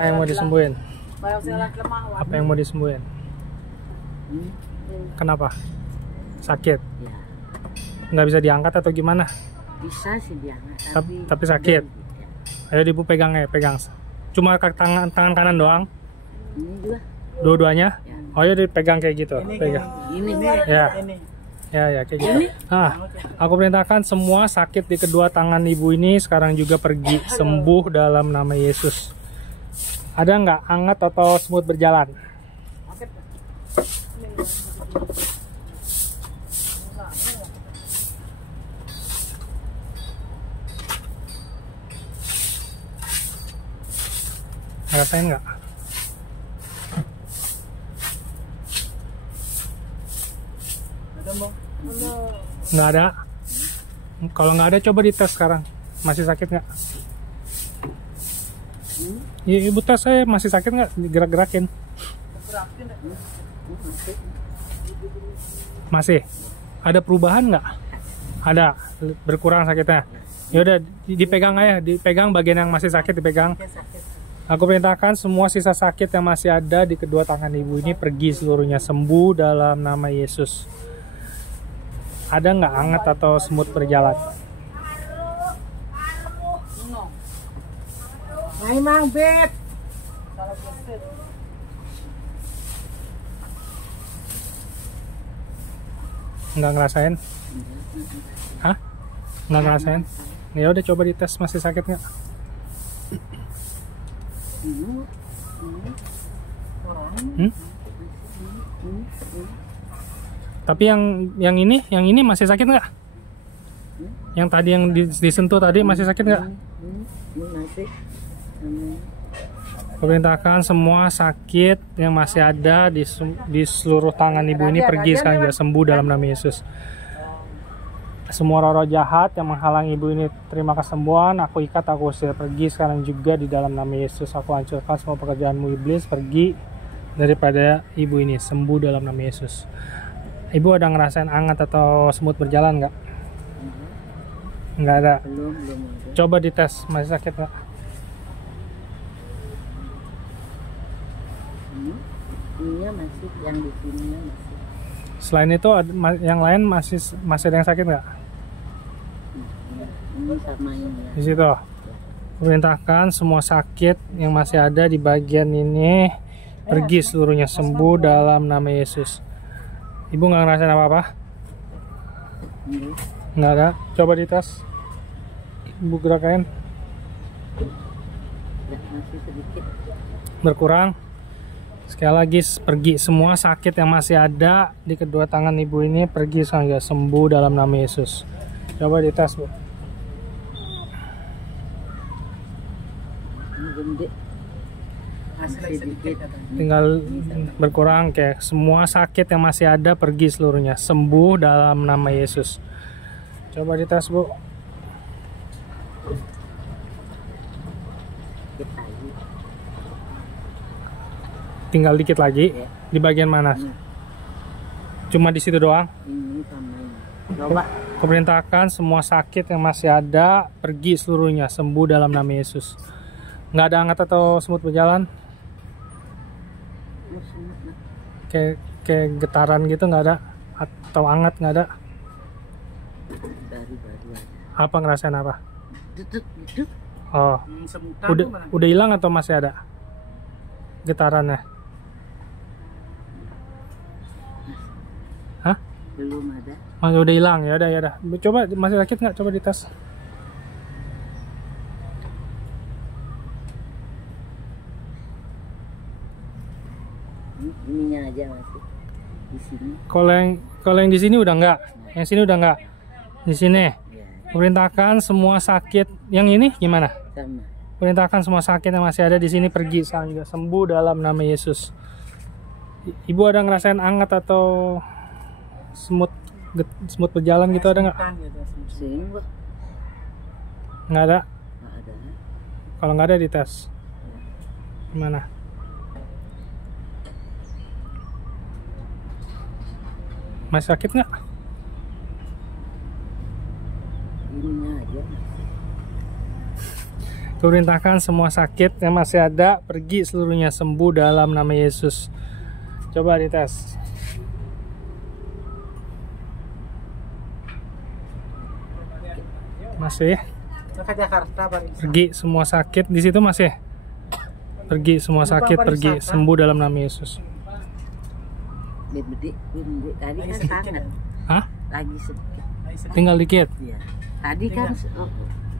Apa yang mau disembuhin? Apa yang mau disembuhin? Kenapa? Sakit? Ya, Nggak bisa diangkat atau gimana? bisa sih diangkat, Tapi sakit. Ayo ibu pegang ya, pegang. Cuma tangan kanan doang? Ini juga. Dua-duanya? Ya. Oh ya dipegang kayak gitu, pegang. Ini Ya, ya kayak gitu. Nah, aku perintahkan semua sakit di kedua tangan ibu ini sekarang juga pergi, sembuh dalam nama Yesus. Ada nggak hangat atau smooth berjalan? Ngerasain nggak? Nggak ada. Kalau nggak ada coba dites sekarang. Masih sakit nggak? Ya, ibu tes saya masih sakit nggak? Gerak-gerakin. Masih. Ada perubahan nggak? Ada. Berkurang sakitnya. Ya udah dipegang aja, dipegang bagian yang masih sakit dipegang. Aku perintahkan semua sisa sakit yang masih ada di kedua tangan ibu ini pergi seluruhnya, sembuh dalam nama Yesus. Ada nggak hangat atau smooth berjalan? Hai Mang Beb. Nggak ngerasain? Hah? Nggak ngerasain? Ya udah coba dites masih sakit nggak? Tapi yang ini masih sakit nggak? Yang tadi yang disentuh tadi masih sakit nggak? Masih. Perintahkan semua sakit yang masih ada di seluruh tangan ibu ini pergi sekarang juga, sembuh dalam nama Yesus. Semua roh-roh jahat yang menghalangi ibu ini terima kesembuhan, aku ikat, aku usir pergi sekarang juga di dalam nama Yesus. Aku hancurkan semua pekerjaanmu iblis, pergi daripada ibu ini, sembuh dalam nama Yesus. Ibu ada ngerasain hangat atau smooth berjalan nggak? Nggak ada. Belum ada. Coba dites masih sakit nggak? Ininya masih, yang di sininya masih. Selain itu yang lain masih ada yang sakit nggak? Ini sama ini ya. Di situ. Perintahkan semua sakit yang masih ada di bagian ini pergi seluruhnya, sembuh dalam nama Yesus. Ibu nggak ngerasain apa-apa? Nggak ada. Coba dites. Ibu gerakan. Ya, masih sedikit. Berkurang. Sekali lagi pergi semua sakit yang masih ada di kedua tangan ibu ini pergi saja, sembuh dalam nama Yesus. Coba dites, Bu. Ini gede. Masih sedikit. Tinggal berkurang, kayak semua sakit yang masih ada pergi seluruhnya, sembuh dalam nama Yesus. Coba dites, Bu. Tinggal dikit lagi. Di bagian mana? Cuma di situ doang. Ini sama ini. Coba. Aku perintahkan semua sakit yang masih ada pergi seluruhnya, sembuh dalam nama Yesus. Nggak ada hangat atau smooth berjalan? Kayak getaran gitu nggak ada? Atau hangat nggak ada? Baru-baru aja. Apa ngerasain apa? Duduk. Oh, udah hilang atau masih ada getarannya? Hah? Belum ada. Masih udah hilang, ya udah. Coba masih sakit nggak? Coba dites. Ininya aja masih di sini. Kalau yang di sini udah nggak, yang sini udah nggak. Di sini. Ya, Perintahkan semua sakit. Yang ini gimana? sama. Perintahkan semua sakit yang masih ada di sini pergi sekarang juga, sembuh dalam nama Yesus. Ibu ada ngerasain hangat atau smooth berjalan gitu, ada nggak? Sini, Bu. Nggak ada. Nggak ada. Kalau nggak ada dites. Gimana? Masih sakit nggak? Ininya aja. Perintahkan semua sakit yang masih ada pergi seluruhnya sembuh dalam nama Yesus. Coba dites. Masih. Ke Jakarta Bang. Pergi semua sakit di situ masih. Pergi semua sakit pergi sembuh dalam nama Yesus. Bedik tadi kan sangat. Hah? Lagi sedikit. Tinggal dikit. Iya. Tadi kan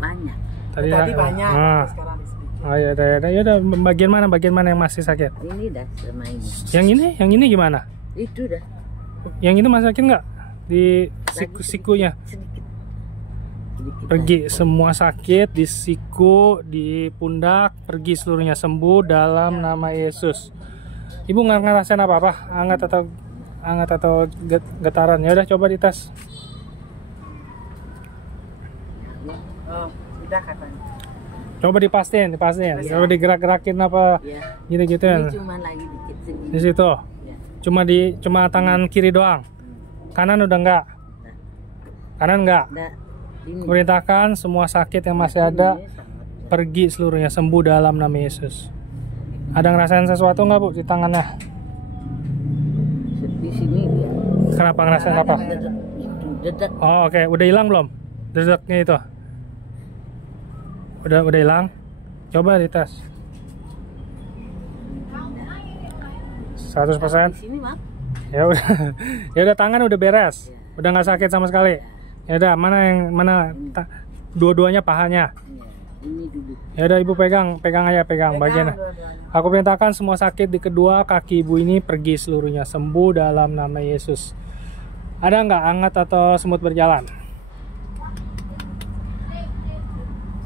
banyak. Tadi banyak, sekarang sedikit. Oh ya udah bagian mana yang masih sakit? Ini dah sama ini. Yang ini gimana? Itu dah. Yang itu masih sakit nggak? Di sikunya? Sedikit. Pergi semua sakit di siku, di pundak, pergi seluruhnya sembuh dalam nama Yesus. Ibu nggak ngerasain apa-apa? Hangat atau getaran? Ya udah coba dites. Oh, udah katanya. Coba dipastiin. Coba digerak-gerakin apa gitu-gitu ya. Ini cuma lagi dikit segini. Di situ. Ya. Cuma tangan kiri doang. Kanan udah enggak? Kanan enggak? Ini. Perintahkan semua sakit yang masih ada pergi seluruhnya sembuh dalam nama Yesus. Ada ngerasain sesuatu nggak Bu di tangannya? Di sini ya. Kenapa ngerasain apa? Dedek. Oh oke. Udah hilang belum? Dedeknya itu? Udah hilang? Coba dites. 100%? Di sini Mak. Ya udah. Ya udah tangan udah beres. Udah nggak sakit sama sekali. Ya udah mana dua-duanya pahanya. Ya, ini dulu. Ya udah Ibu pegang aja bagian. Aku perintahkan semua sakit di kedua kaki Ibu ini pergi seluruhnya sembuh dalam nama Yesus. Ada nggak hangat atau semut berjalan?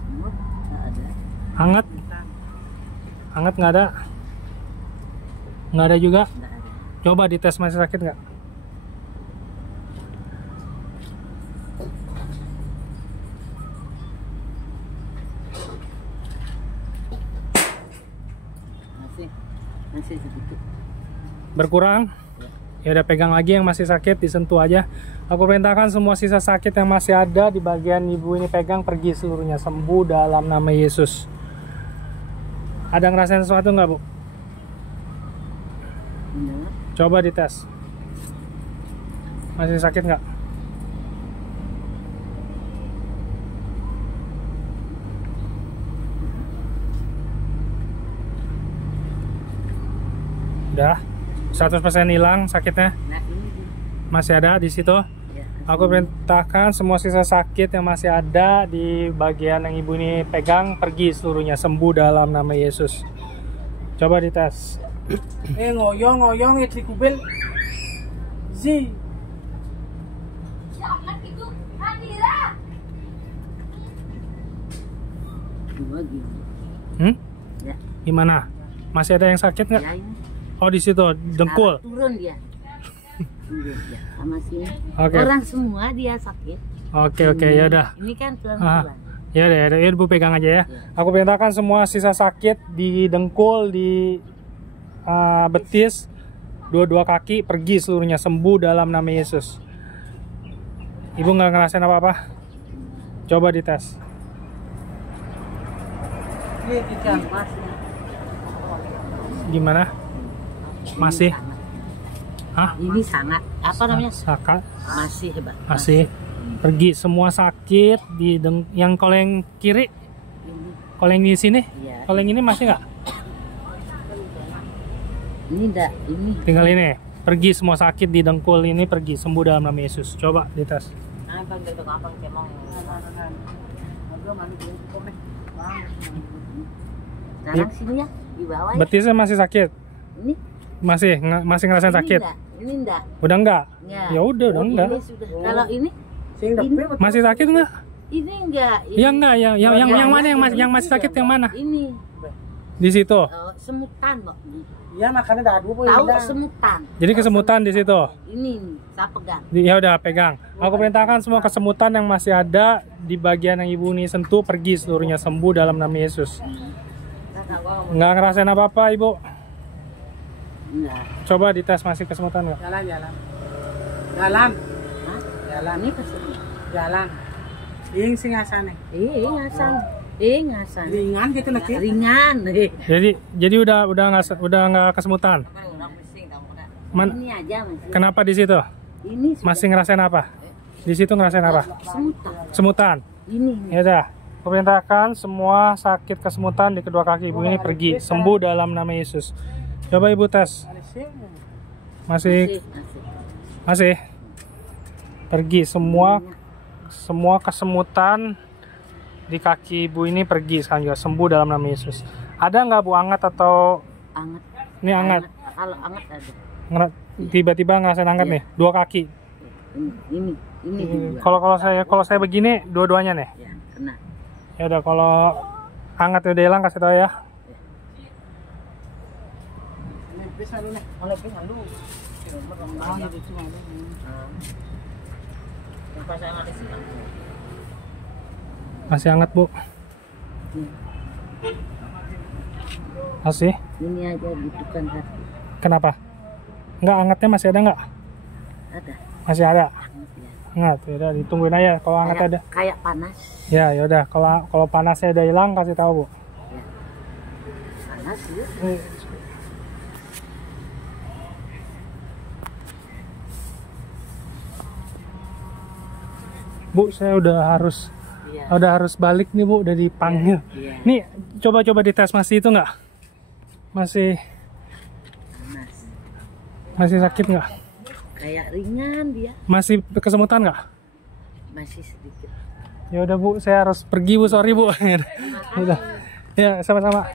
Semut nggak ada. Hangat nggak ada? Nggak ada juga? Nggak ada. Coba dites masih sakit nggak? Masih sedikit. Berkurang? Ya udah pegang lagi yang masih sakit, disentuh aja. Aku perintahkan semua sisa sakit yang masih ada di bagian Ibu ini pegang pergi seluruhnya sembuh dalam nama Yesus. Ada ngerasain sesuatu nggak Bu? Enggak. Coba dites. Masih sakit nggak? Udah 100% hilang sakitnya. Nah, ini Masih ada di situ. ya. Aku perintahkan semua sisa sakit yang masih ada di bagian yang Ibu ini pegang pergi seluruhnya sembuh dalam nama Yesus. Coba dites. Ngoyong di kubel. Zi. Dua gini. Ya. Gimana? Masih ada yang sakit nggak? Ya ini. Oh di situ dengkul. Turun dia. Turun dia sama sini. Oke. Orang semua dia sakit. Oke ya udah. Ini kan pelan-pelan. Ya udah Ibu pegang aja ya. Aku perintahkan semua sisa sakit di dengkul, di betis, dua kaki pergi seluruhnya sembuh dalam nama Yesus. Ibu nggak ngerasain apa-apa? Coba dites. Ini ikan. Masih. Gimana? Masih? Hah? Ini sangat apa namanya? Saka? Masih hebat. Masih. Pergi semua sakit di yang kalau yang kiri, Ini. kalau yang di sini, Iya. kalau yang ini masih nggak? Ini enggak, ini. Tinggal ini. Pergi semua sakit di dengkul ini pergi sembuh dalam nama Yesus. Coba dites. Sekarang sini ya, di bawah ya. Betisnya masih sakit? Ini. Masih ngerasain sakit? Ini enggak. Udah enggak? Ya. Ya udah enggak. Ini sudah. Kalau ini Masih sakit enggak? ini enggak. Ini. Ya enggak, yang mana yang masih sakit yang mana? Ini. Di situ. Oh, semutan, Mbak. Iya, makanya dah dua Tahu semutan. Jadi kesemutan di situ. Ini saya pegang. Ya udah pegang. Aku perintahkan semua kesemutan yang masih ada di bagian yang Ibu ini sentuh pergi seluruhnya sembuh dalam nama Yesus. Enggak ngerasain apa-apa Ibu? Enggak. Coba dites masih kesemutan enggak? Jalan. Hah? Jalan. Ini kesini. Jalan. Ing singasane. Iya, asal. Ngasan. Ringan gitu nak. Ringan. Jadi udah nggak kesemutan. Ini aja masih. Kenapa di situ? Ini Masih ngerasain apa? Di situ ngerasain apa? semutan. Semutan. Ini. Ya udah. Perintahkan semua sakit kesemutan di kedua kaki ibu ini pergi, sembuh dalam nama Yesus. Coba ibu tes. Masih. Pergi semua kesemutan di kaki ibu ini pergi sekarang juga, sembuh dalam nama Yesus. Ada nggak bu hangat atau Anget. ini hangat? Kalau anget ada. Tiba-tiba ngerasain hangat nih, dua kaki. Ini juga. Kalau saya begini dua-duanya nih. Ya, kena. Ya udah, kalau hangat udah hilang kasih tahu ya. Masih hangat bu? Masih? Ini aja butuhkan hati. Kenapa? Nggak, hangatnya masih ada nggak? Ada. Masih ada. Ya. Hangat, ya udah ditungguin aja kalau hangat ada. Kayak panas. Ya udah, kalau panasnya udah hilang kasih tahu bu. Ya. Panas ya. Bu, saya udah harus balik nih bu, udah dipanggil. Iya. Nih, coba dites masih itu nggak? Masih Panas. masih sakit nggak? Kayak ringan dia. Masih kesemutan nggak? Masih sedikit. Ya udah bu, saya harus pergi bu, sorry bu. Udah. Ya, sama-sama.